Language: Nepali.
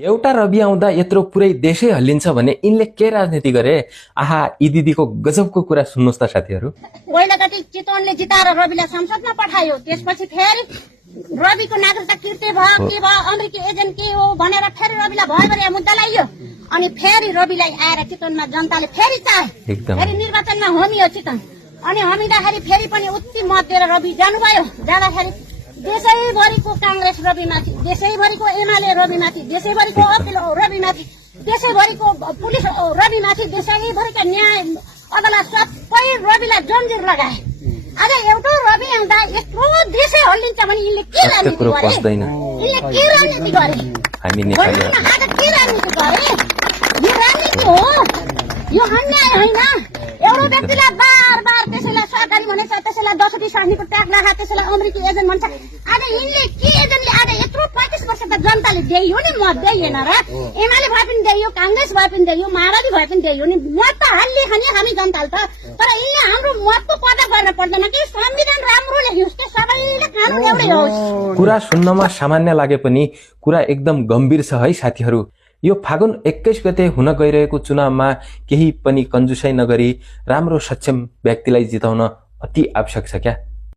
एउटा रवि आउँदा यत्रो पुरै देशै हल्लिन्छ भने यिनले के राजनीति गरे? आहा, यी दिदीको गजबको कुरा सुन्नुहोस् त साथीहरू। पहिलोचोटि चितवनले जिताएर रविलाई संसदमा पठायो, त्यसपछि फेरि रविको नागरिकता किर्ते भयो, के भयो, अमेरिकी एजेन्ट के हो भनेर फेरि रविलाई भयो भने मुद्दा ल्याइयो। अनि फेरि रविलाई आएर चितवनमा जनताले फेरि चाहे, फेरि निर्वाचनमा होमियो चितवन। अनि होमिँदाखेरि फेरि पनि उति मत दिएर रवि जानुभयो। जाँदाखेरि देशैभरिको कांग्रेस रविमाथि, देशैभरिको एमाले रविमाथि, देशैभरिको अपिल रविमाथि, देशैभरिको पुलिस रविमाथि, देशैभरिका न्याय अदालत सबै रविलाई जन्जिर लगाए। आज एउटा रवि आउँदा यत्रो देशै हल्लिन्छ भने यिनले के राजनीति गरे? यिनले के राजनीति गरे? आज के राजनीति गरे? यो राजनीति हो, यो अन्याय होइन। एउटा व्यक्तिलाई बार बार त्यसैलाई सरकारी भनेछ, त्यसैलाई 10 स्वास्नीको ट्याग लगाए, त्यसैलाई अमेरिकी एजेन्ट भन्छ। आज यिनले के एजेन्टले आज यत्रो 35 वर्ष त जनताले दियो नि, मत दिएन र? एमाले भए पनि दियो, कांग्रेस भए पनि दियो, माओवादी भए पनि दियो नि, मत त हाल्ने खाने हामी जनताले त। तर यिनले हाम्रो मतको पर्दा गर्न पर्दैन कि संविधान राम्रो लेखियोस् कि सबैले कानुन एउटै होस्। कुरा सुन्नमा सामान्य लागे पनि कुरा एकदम गम्भीर छ है साथीहरू। यो फागुन 21 गते हुन गइरहेको चुनावमा केही पनि कन्जुसाइ नगरी राम्रो सक्षम व्यक्तिलाई जिताउन अति आवश्यक छ क्या।